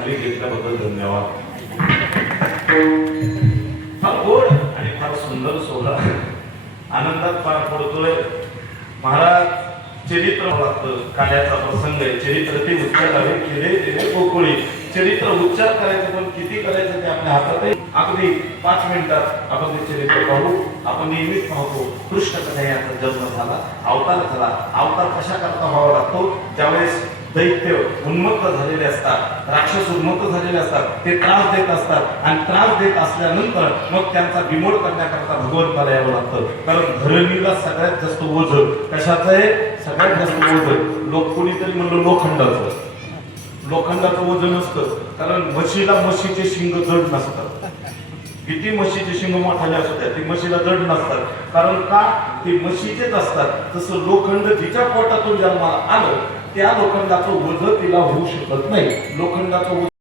खाली घेतल्याबद्दल धन्यवाद. फार गोड आणि फार सुंदर सोहळा आनंदात पार पडतोय. महाराज चरित्र लागतं, काल्याचा प्रसंग आहे. चरित्र ते उच्चारावे केले गोकुळी. चरित्र उच्चार करायचं पण किती करायचं ते आपल्या हातात आहे. अगदी 5 मिनिटात आपण ते चरित्र पाहू. आपण नेहमीच पाहतो कृष्ण कथा याचा जन्म झाला, अवतार झाला. अवतार कशा करता व्हावा लागतो? ज्यावेळेस दैत्य उन्मत्त झालेले असतात, राक्षस उन्मत्त झालेले असतात, ते त्रास देत असतात आणि त्रास देत असल्यानंतर मग त्यांचा बिमोड करण्याकरता भगवंताला यावं लागतं. कारण धरणीला सगळ्यात जास्त ओझं कशाचं आहे? सगळ्यात जास्त ओझं कोणीतरी म्हणलं लोखंडाचं. लोखंडाचं वजन असतं, कारण म्हशीचे शिंग जड नसतात. किती म्हशीचे शिंग मोठाले असतात ती म्हशीला जड नसतात. कारण का? ते म्हशीचेच असतात. तसं लोखंड जिच्या पोटातून जन्माला आलं त्या लोखंडाचं वजन तिला होऊ शकत नाही. लोखंडाचं